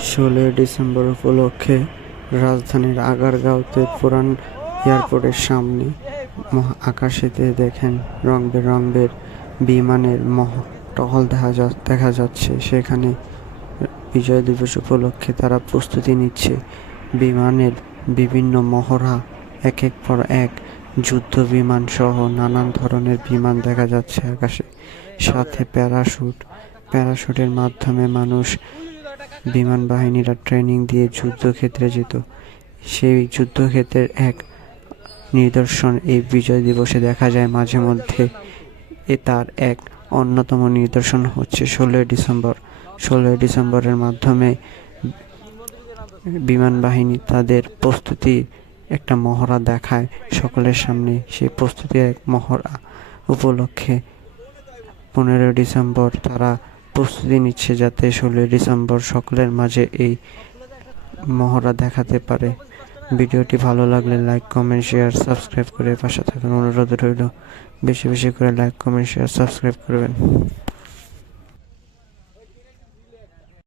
16 December উপলক্ষে রাজধানীর আগারগাঁওতে পুরান এয়ারপোর্টের সামনে আকাশেতে দেখেন রং-বেরঙের বিমানের টহল দেখা যাচ্ছে। সেখানে বিজয় দিবস উপলক্ষে তারা প্রস্তুতি নিচ্ছে। বিমানের বিভিন্ন মহড়া, একের পর এক যুদ্ধ বিমান সহ নানান ধরনের বিমান দেখা যাচ্ছে আকাশে। সাথে প্যারাশুটের মাধ্যমে মানুষ বিমান বাহিনীরা ট্রেনিং দিয়ে যুদ্ধক্ষেত্রে যেত। সেই যুদ্ধক্ষেত্রের এক নিদর্শন এই বিজয় দিবসে দেখা যায় মাঝে মধ্যে। তার এক অন্যতম নিদর্শন হচ্ছে 16 ডিসেম্বর। 16 ডিসেম্বরের মাধ্যমে বিমান বাহিনী তাদের প্রস্তুতি একটা মহড়া দেখায় সকলের সামনে। সেই প্রস্তুতির এক মহড়া উপলক্ষে 15 ডিসেম্বর তারা প্রস্তুতি নিচ্ছে, যাতে 16 ডিসেম্বর সকলের মাঝে এই মহড়া দেখাতে পারে। ভিডিওটি ভালো লাগলে লাইক, কমেন্ট, শেয়ার, সাবস্ক্রাইব করে পাশে থাকার অনুরোধ রইল। বেশি বেশি করে লাইক, কমেন্ট, শেয়ার, সাবস্ক্রাইব করবেন।